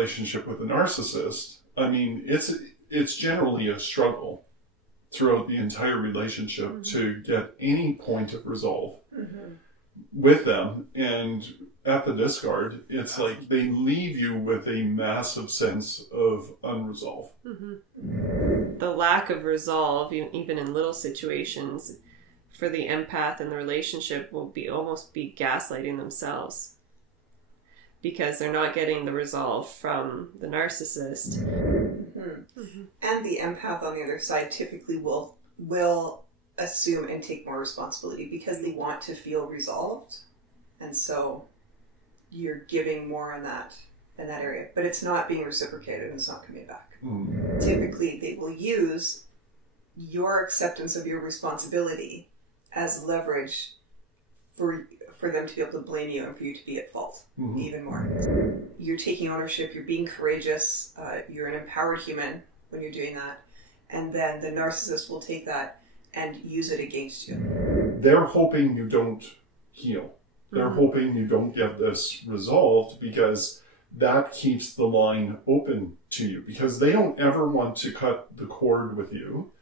relationship with a narcissist, I mean, it's generally a struggle throughout the entire relationship to get any point of resolve with them. And at the discard, it's like they leave you with a massive sense of unresolve. The lack of resolve, even in little situations, for the empath in the relationship will almost be gaslighting themselves, because they're not getting the resolve from the narcissist. And the empath on the other side typically will assume and take more responsibility because they want to feel resolved. And so you're giving more in that area. But it's not being reciprocated and it's not coming back. Typically they will use your acceptance of your responsibility as leverage for them to be able to blame you and for you to be at fault even more. You're taking ownership, you're being courageous, you're an empowered human when you're doing that. And then the narcissist will take that and use it against you. They're hoping you don't heal. They're hoping you don't get this resolved, because that keeps the line open to you, because they don't ever want to cut the cord with you,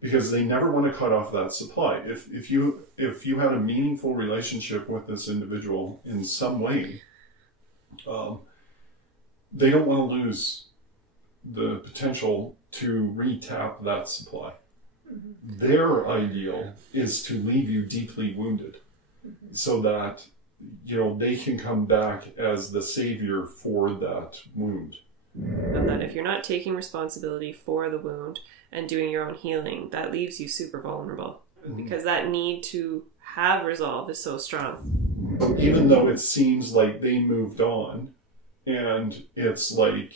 because they never want to cut off that supply. If you had a meaningful relationship with this individual in some way, they don't want to lose the potential to re-tap that supply. Their ideal is to leave you deeply wounded, so that, you know, they can come back as the savior for that wound. And that if you're not taking responsibility for the wound and doing your own healing, that leaves you super vulnerable, because that need to have resolve is so strong. Even though it seems like they moved on and it's like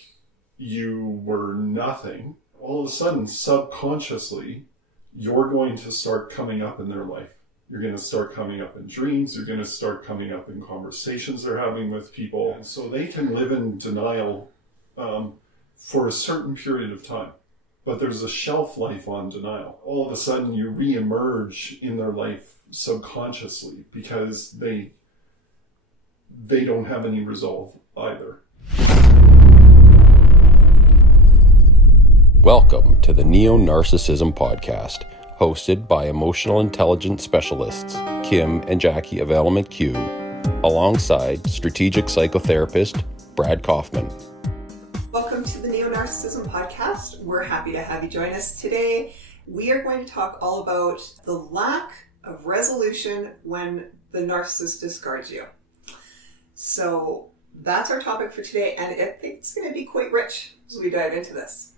you were nothing, all of a sudden, subconsciously, you're going to start coming up in their life. You're going to start coming up in dreams. You're going to start coming up in conversations they're having with people. So they can live in denial for a certain period of time. But there's a shelf life on denial. All of a sudden, you re-emerge in their life subconsciously, because they don't have any resolve either. Welcome to the Neonarcissism podcast, hosted by emotional intelligence specialists Kim and Jackie of Element Q, alongside strategic psychotherapist Brad Kaufman. Welcome to the Neonarcissism podcast. We're happy to have you join us today. We are going to talk all about the lack of resolution when the narcissist discards you. So that's our topic for today, and I think it's going to be quite rich as we dive into this.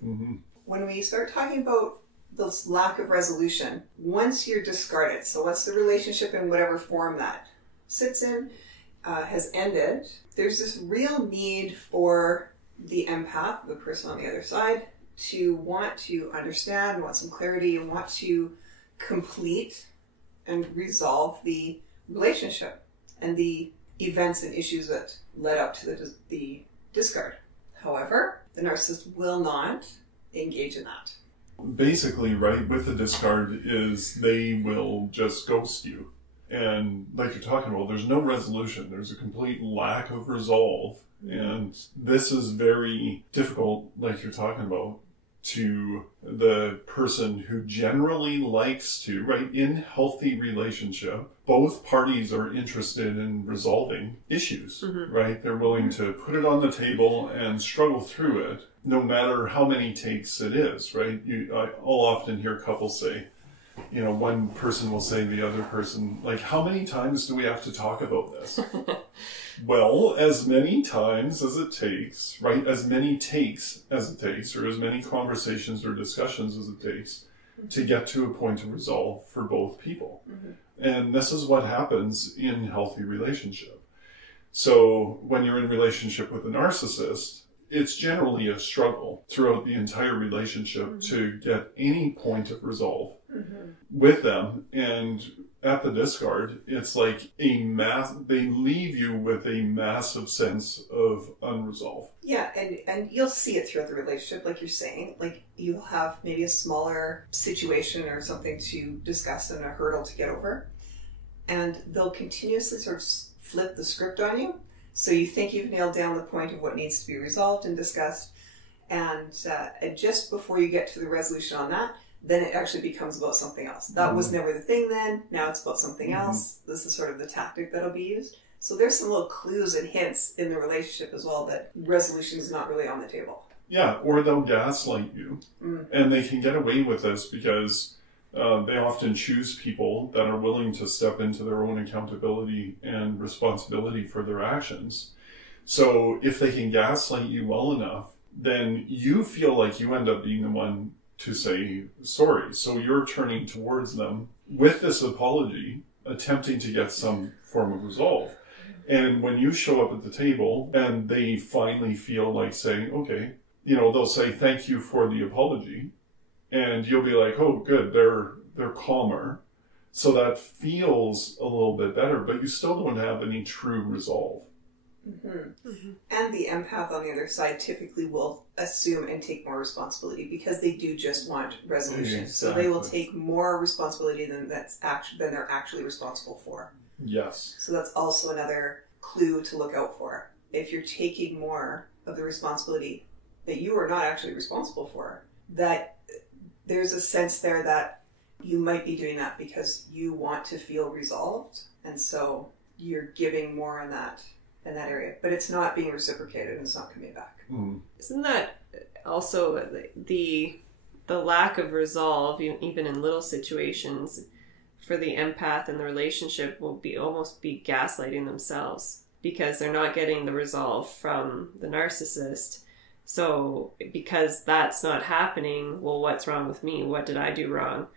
When we start talking about this lack of resolution, once you're discarded, so once the relationship in whatever form that sits in has ended, there's this real need for the empath, the person on the other side, to want to understand, want some clarity, and want to complete and resolve the relationship and the events and issues that led up to the discard. However, the narcissist will not engage in that. Basically, right, with the discard is they will just ghost you. And like you're talking about, there's no resolution. There's a complete lack of resolve. And this is very difficult, like you're talking about, to the person who generally likes to, right, in healthy relationship, both parties are interested in resolving issues, right? They're willing to put it on the table and struggle through it, no matter how many takes it is, right? I'll often hear couples say, you know, one person will say to the other person, like, how many times do we have to talk about this? Well, as many times as it takes, right? As many takes as it takes, or as many conversations or discussions as it takes to get to a point of resolve for both people. And this is what happens in healthy relationship. So when you're in relationship with a narcissist, it's generally a struggle throughout the entire relationship to get any point of resolve with them. And at the discard, it's like they leave you with a massive sense of unresolve. Yeah, and you'll see it throughout the relationship, like you're saying. Like, you'll have maybe a smaller situation or something to discuss and a hurdle to get over. And they'll continuously sort of flip the script on you So you think you've nailed down the point of what needs to be resolved and discussed, and just before you get to the resolution on that, then it actually becomes about something else. That was never the thing then, now it's about something else. This is sort of the tactic that'll be used. So there's some little clues and hints in the relationship as well that resolution is not really on the table. Yeah, or they'll gaslight you. And they can get away with this because they often choose people that are willing to step into their own accountability and responsibility for their actions. So if they can gaslight you well enough, then you feel like you end up being the one to say sorry. So you're turning towards them with this apology, attempting to get some form of resolve. And when you show up at the table and they finally feel like saying, okay, they'll say, thank you for the apology. And you'll be like, oh, good, they're calmer. So that feels a little bit better, but you still don't have any true resolve. And the empath on the other side typically will assume and take more responsibility because they do just want resolution. Exactly. So they will take more responsibility than they're actually responsible for. Yes. So that's also another clue to look out for. If you're taking more of the responsibility that you are not actually responsible for, that there's a sense there that you might be doing that because you want to feel resolved, and so you're giving more in that area, but it's not being reciprocated and it's not coming back. Isn't that also the lack of resolve, even in little situations, for the empath in the relationship will almost be gaslighting themselves because they're not getting the resolve from the narcissist. So because that's not happening, well, what's wrong with me? What did I do wrong?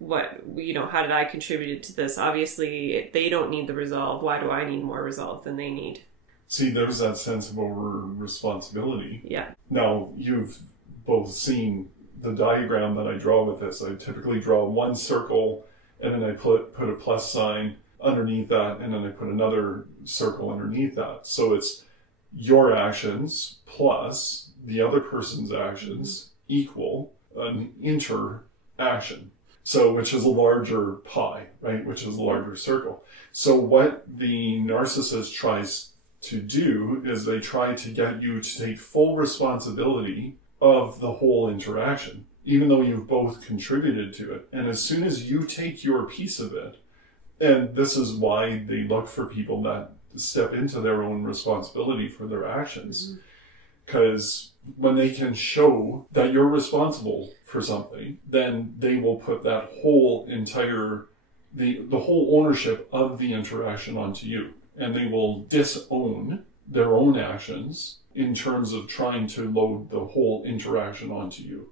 How did I contribute to this? Obviously, they don't need the resolve. Why do I need more resolve than they need? See, there's that sense of over-responsibility. Yeah. Now, you've both seen the diagram that I draw with this. I typically draw one circle, and then I put a plus sign underneath that, and then I put another circle underneath that. So it's your actions plus the other person's actions equal an interaction. So, which is a larger pie, right? Which is a larger circle. So what the narcissist tries to do is they try to get you to take full responsibility of the whole interaction, even though you've both contributed to it. And as soon as you take your piece of it, and this is why they look for people that step into their own responsibility for their actions, because when they can show that you're responsible for something, then they will put that whole entire, the whole ownership of the interaction onto you. And they will disown their own actions in terms of trying to load the whole interaction onto you.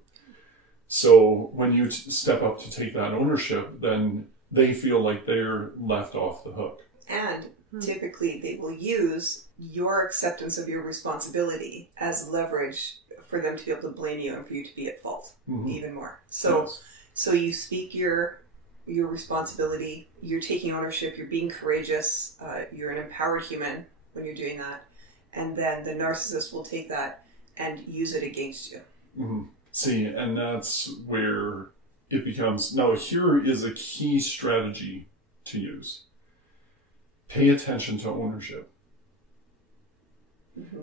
So when you step up to take that ownership, then they feel like they're left off the hook. And typically they will use your acceptance of your responsibility as leverage for them to be able to blame you and for you to be at fault even more. So, Yes. So you speak your responsibility, you're taking ownership, you're being courageous, you're an empowered human when you're doing that. And then the narcissist will take that and use it against you. See, and that's where it becomes, now here is a key strategy to use. Pay attention to ownership.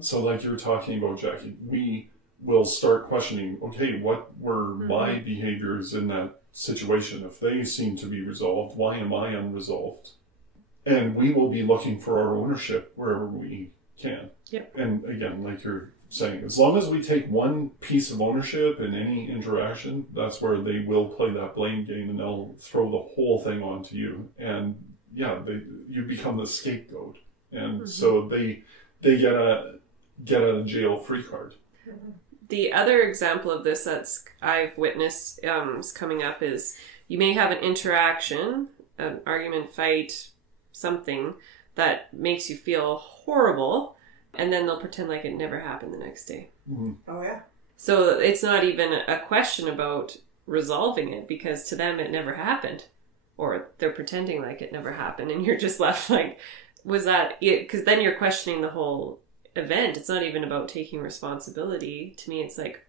So like you're talking about, Jackie, we will start questioning, okay, what were my behaviors in that situation? If they seem to be resolved, why am I unresolved? And we will be looking for our ownership wherever we can. Yep. And again, like you're saying, as long as we take one piece of ownership in any interaction, that's where they will play that blame game and they'll throw the whole thing onto you. And yeah, you become the scapegoat. And so they get a jail free card. The other example of this that's I've witnessed is coming up is you may have an interaction, an argument, fight, something that makes you feel horrible, and then they'll pretend like it never happened the next day. Oh, yeah. So it's not even a question about resolving it because to them it never happened. Or they're pretending like it never happened and you're just left like, was that it? Because then you're questioning the whole event. It's not even about taking responsibility. To me, it's like,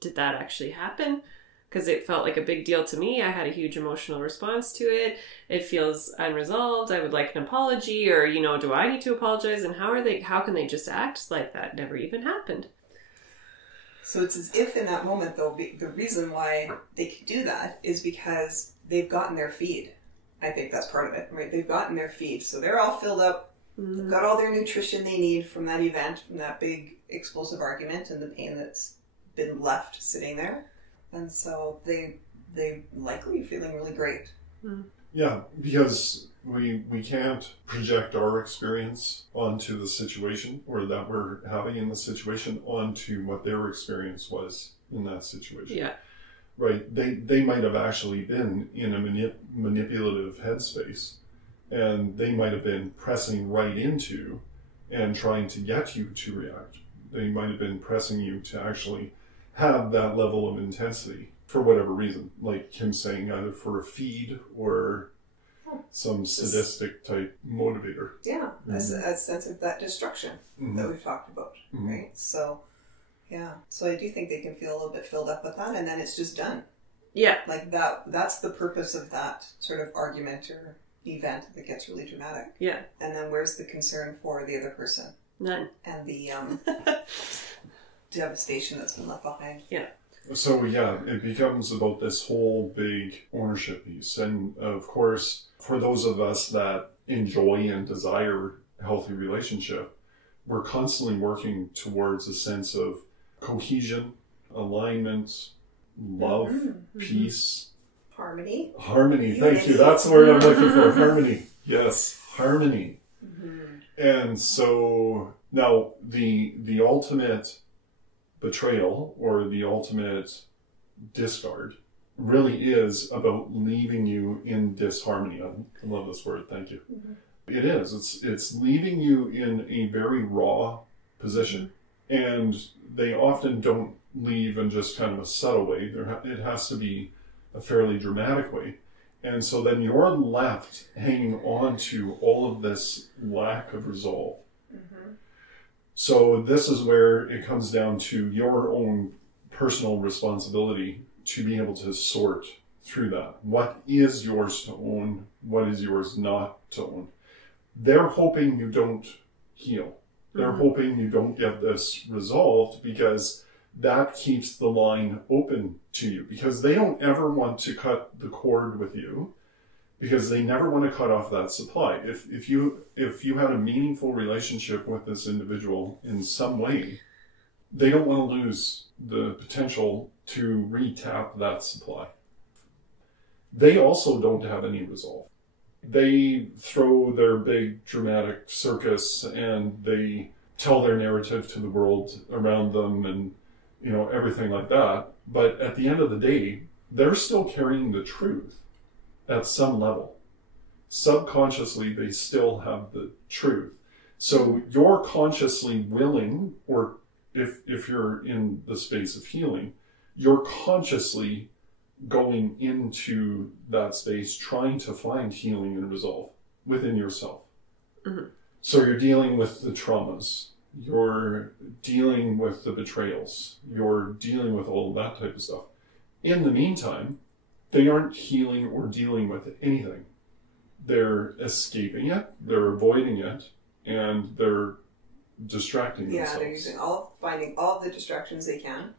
did that actually happen? because it felt like a big deal to me. I had a huge emotional response to it. It feels unresolved. I would like an apology, or, you know, do I need to apologize? And how can they just act like that never even happened? So it's as if in that moment, though, the reason why they can do that is because they've gotten their feed. I think that's part of it, right? They've gotten their feed. So they're all filled up. They've got all their nutrition they need from that event, from that big explosive argument and the pain that's been left sitting there. And so they likely feeling really great. Yeah, because we can't project our experience onto the situation, or that we're having in the situation, onto what their experience was in that situation. Yeah. Right. They might have actually been in a manipulative headspace, and they might have been pressing right into and trying to get you to react. They might have been pressing you to actually have that level of intensity for whatever reason, like Kim saying, either for a feed or some sadistic type motivator. Yeah, a sense of that destruction that we've talked about, right? So, yeah. So I do think they can feel a little bit filled up with that, and then it's just done. Yeah. Like that's the purpose of that sort of argument or event that gets really dramatic. Yeah. And then where's the concern for the other person? None. And the devastation that's been left behind. Yeah. So yeah, it becomes about this whole big ownership piece. And of course, for those of us that enjoy and desire a healthy relationship, we're constantly working towards a sense of cohesion, alignment, love, peace. Harmony. Harmony, thank you. That's the word I'm looking for. Harmony. Yes, harmony. And so now the ultimate betrayal, or the ultimate discard, really is about leaving you in disharmony. I love this word, thank you. It is. It's leaving you in a very raw position. And they often don't leave in just kind of a subtle way. It has to be a fairly dramatic way. And so then you're left hanging on to all of this lack of resolve. So this is where it comes down to your own personal responsibility to be able to sort through that. What is yours to own? What is yours not to own? They're hoping you don't heal. They're hoping you don't get this resolved, because that keeps the line open to you, because they don't ever want to cut the cord with you, because they never want to cut off that supply. If you had a meaningful relationship with this individual in some way, they don't want to lose the potential to re-tap that supply. They also don't have any resolve. They throw their big dramatic circus and they tell their narrative to the world around them, and everything like that. But at the end of the day, they're still carrying the truth at some level. Subconsciously, they still have the truth. So you're consciously willing, or if you're in the space of healing, you're consciously going into that space, trying to find healing and resolve within yourself. So you're dealing with the traumas, you're dealing with the betrayals, you're dealing with all of that type of stuff. In the meantime, they aren't healing or dealing with anything. They're escaping it, they're avoiding it, and they're distracting themselves. Yeah, they're finding all of the distractions they can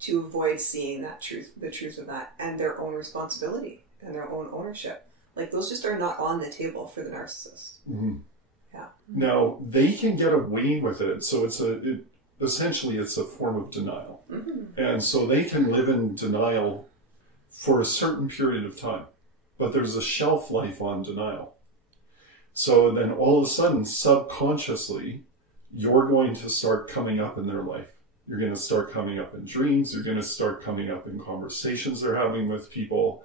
to avoid seeing the truth of that, and their own responsibility and their own ownership. Like, those just are not on the table for the narcissist. Yeah. Now, they can get away with it, so essentially it's a form of denial. And so they can live in denial for a certain period of time, but there's a shelf life on denial. So then all of a sudden, subconsciously, you're going to start coming up in their life. You're going to start coming up in dreams. You're going to start coming up in conversations they're having with people.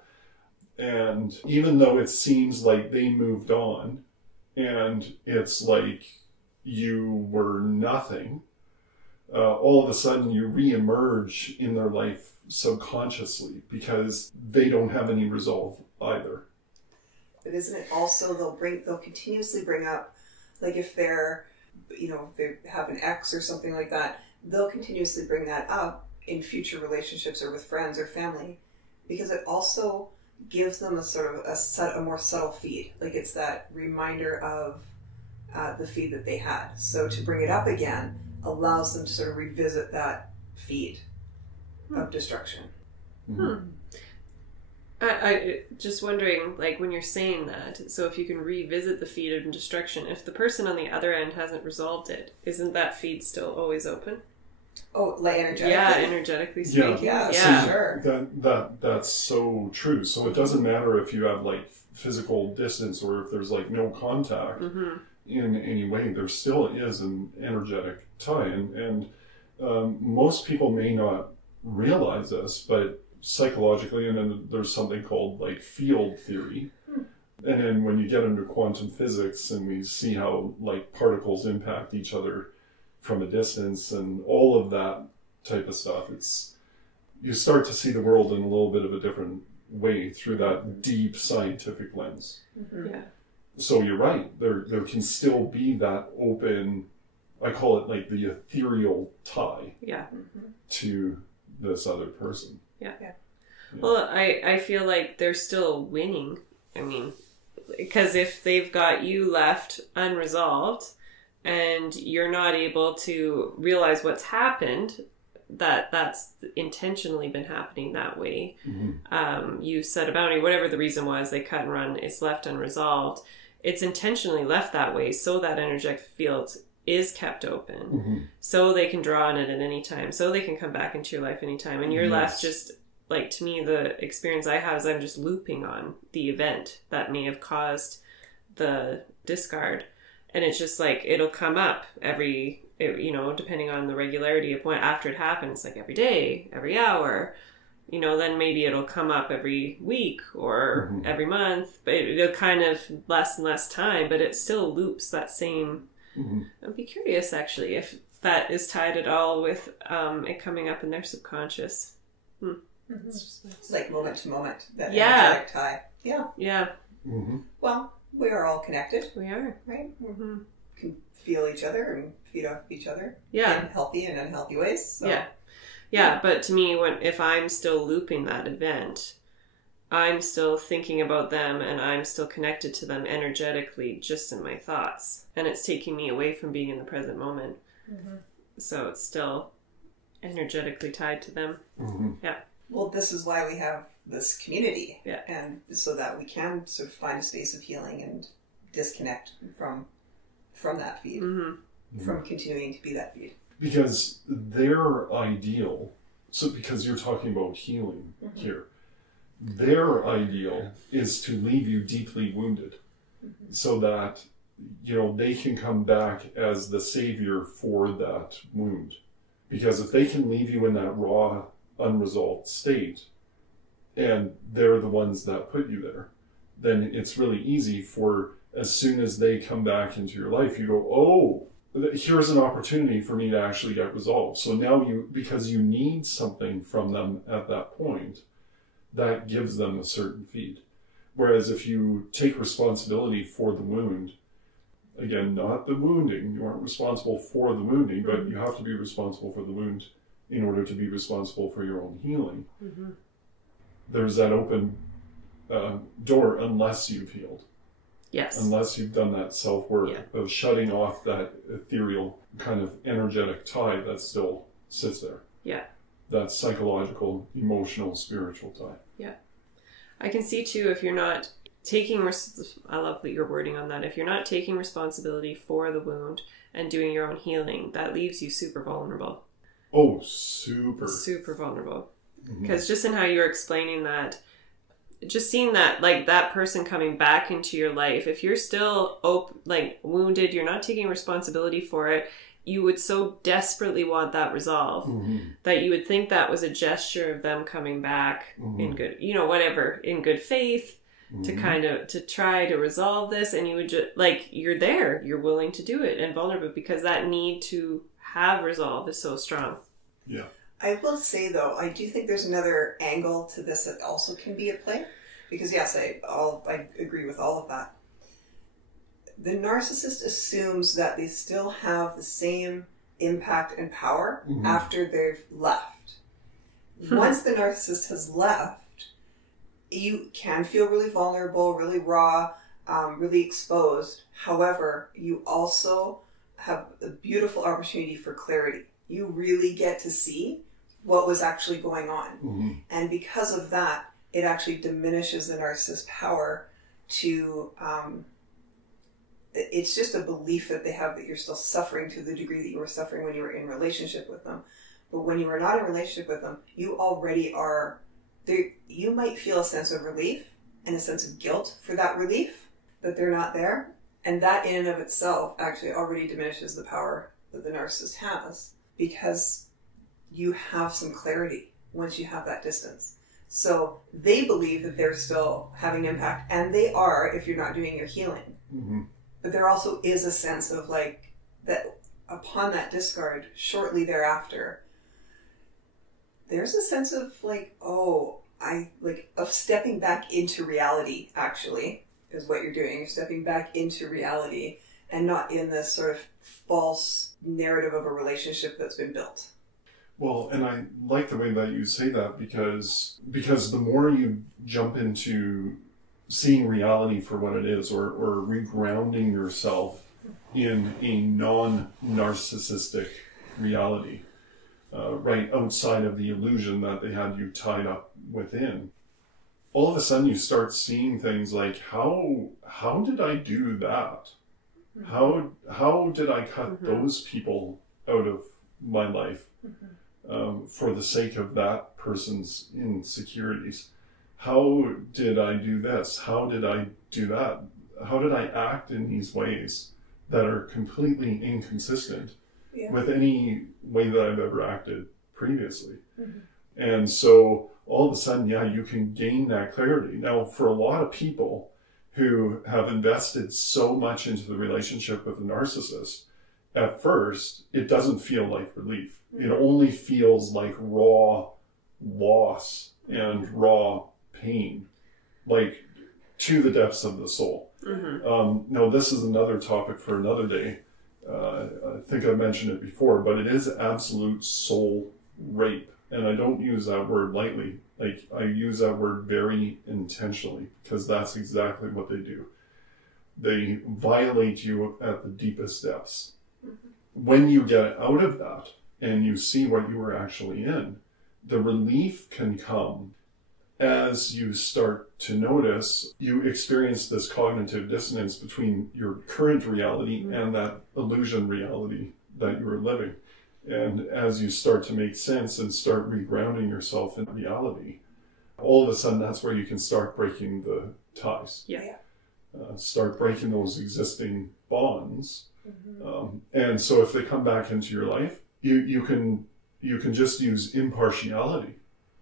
And even though it seems like they moved on and it's like you were nothing, all of a sudden you re-emerge in their life subconsciously, because they don't have any resolve either. But isn't it also they'll continuously bring up, like, if they're, if they have an ex or something like that, they'll continuously bring that up in future relationships or with friends or family, because it also gives them a sort of a more subtle feed. Like it's that reminder of the feed that they had. So to bring it up again allows them to sort of revisit that feed of destruction. I just wondering, like, when you're saying that, so if you can revisit the feed of destruction, if the person on the other end hasn't resolved it, isn't that feed still always open? Oh, like energetically? Yeah, energetically speaking. Yeah. Sure. That's so true. So it doesn't matter if you have like physical distance or if there's like no contact in any way. There still is an energetic tie, and most people may not realize this, but psychologically, and then there's something called like field theory. And then when you get into quantum physics and we see how like particles impact each other from a distance and all of that type of stuff, you start to see the world in a little bit of a different way through that deep scientific lens. Yeah. So you're right, there can still be that open, I call it like the ethereal tie to this other person. Yeah. Well, I feel like they're still winning. I mean, because if they've got you left unresolved and you're not able to realize what's happened, that's intentionally been happening that way. You set a boundary, whatever the reason was, they cut and run, it's left unresolved. It's intentionally left that way so that energetic field is kept open, so they can draw on it at any time, so they can come back into your life anytime, and you're left just, like, to me, the experience I have is I'm just looping on the event that may have caused the discard, and it's just like, it'll come up depending on the regularity of when after it happens, like every day, every hour, then maybe it'll come up every week or every month, but it'll kind of less and less time, but it still loops that same. I'd be curious, actually, if that is tied at all with it coming up in their subconscious. It's like moment to moment, that energetic tie. Yeah. Well, we are all connected. We are. Right? Can feel each other and feed off each other. Yeah. In healthy and unhealthy ways. So. Yeah, but to me, if I'm still looping that event, I'm still thinking about them and I'm still connected to them energetically just in my thoughts. And it's taking me away from being in the present moment. So it's still energetically tied to them. Yeah. Well, this is why we have this community. Yeah. And so that we can sort of find a space of healing and disconnect from that feed. From continuing to be that feed. Because their ideal, so because you're talking about healing here, their ideal is to leave you deeply wounded so that, they can come back as the savior for that wound. Because if they can leave you in that raw, unresolved state, and they're the ones that put you there, then it's really easy for, as soon as they come back into your life, you go, oh, here's an opportunity for me to actually get resolved. So now because you need something from them at that point, that gives them a certain feed. Whereas if you take responsibility for the wound, again, not the wounding, you aren't responsible for the wounding, but you have to be responsible for the wound in order to be responsible for your own healing. There's that open door unless you've healed. Yes. Unless you've done that self-work of shutting off that ethereal kind of energetic tie that still sits there. Yeah. That psychological, emotional, spiritual tie. Yeah. I can see too, if you're not taking, I love that your wording on that, if you're not taking responsibility for the wound and doing your own healing, that leaves you super vulnerable. Oh, super. Super vulnerable. Because just in how you're explaining that, just seeing that, like, that person coming back into your life, if you're still wounded, you're not taking responsibility for it, you would so desperately want that resolve that you would think that was a gesture of them coming back in good, in good faith to to try to resolve this. And you would just, you're there, you're willing to do it and vulnerable because that need to have resolve is so strong. Yeah. I will say, though, I do think there's another angle to this that also can be at play. Because, yes, I agree with all of that. The narcissist assumes that they still have the same impact and power after they've left. Once the narcissist has left, you can feel really vulnerable, really raw, really exposed. However, you also have a beautiful opportunity for clarity. You really get to see what was actually going on. Mm-hmm. And because of that, it actually diminishes the narcissist's power to, it's just a belief that they have that you're still suffering to the degree that you were suffering when you were in relationship with them. But when you are not in relationship with them, you already are there. You might feel a sense of relief and a sense of guilt for that relief that they're not there. And that in and of itself actually already diminishes the power that the narcissist has, because you have some clarity once you have that distance. So they believe that they're still having impact, and they are if you're not doing your healing. Mm-hmm. But there also is a sense of like that upon that discard, shortly thereafter, there's a sense of like, oh, of stepping back into reality, actually, is what you're doing. You're stepping back into reality and not in this sort of false narrative of a relationship that's been built. Well, and I like the way that you say that because the more you jump into seeing reality for what it is, or regrounding yourself in a non-narcissistic reality, right outside of the illusion that they had you tied up within, all of a sudden you start seeing things like, how did I do that? How did I cut those people out of my life for the sake of that person's insecurities? How did I do this? How did I do that? How did I act in these ways that are completely inconsistent with any way that I've ever acted previously? And so all of a sudden, you can gain that clarity. Now, for a lot of people who have invested so much into the relationship with a narcissist, at first, it doesn't feel like relief. It only feels like raw loss and raw pain, like to the depths of the soul. Now, this is another topic for another day. I think I mentioned it before, but it is absolute soul rape. And I don't use that word lightly. Like, I use that word very intentionally, because that's exactly what they do. They violate you at the deepest depths. When you get out of that and you see what you were actually in, the relief can come as you start to notice you experience this cognitive dissonance between your current reality and that illusion reality that you were living. And as you start to make sense and start regrounding yourself in reality, all of a sudden that's where you can start breaking the ties. Start breaking those existing bonds. And so if they come back into your life, you can just use impartiality,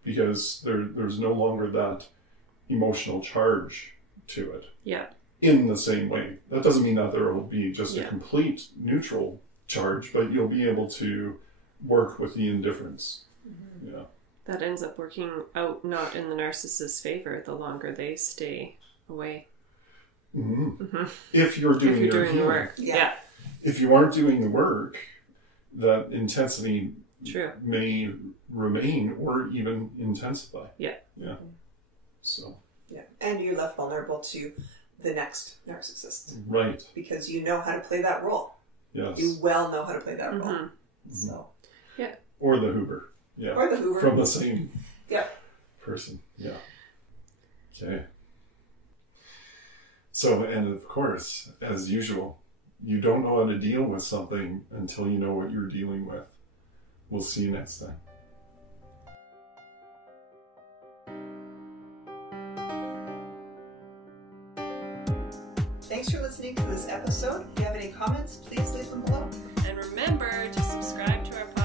because there's no longer that emotional charge to it. In the same way. That doesn't mean that there will be just a complete neutral charge, but you'll be able to work with the indifference. That ends up working out not in the narcissist's favor the longer they stay away. If you're doing the work. If you aren't doing the work, that intensity may remain or even intensify. So. And you're left vulnerable to the next narcissist. Right. Because you know how to play that role. Yes. You well know how to play that role. So. Or the Hoover. Or the Hoover. From the same person. Okay. So, and of course, as usual, you don't know how to deal with something until you know what you're dealing with. We'll see you next time. Thanks for listening to this episode. If you have any comments, please leave them below. And remember to subscribe to our podcast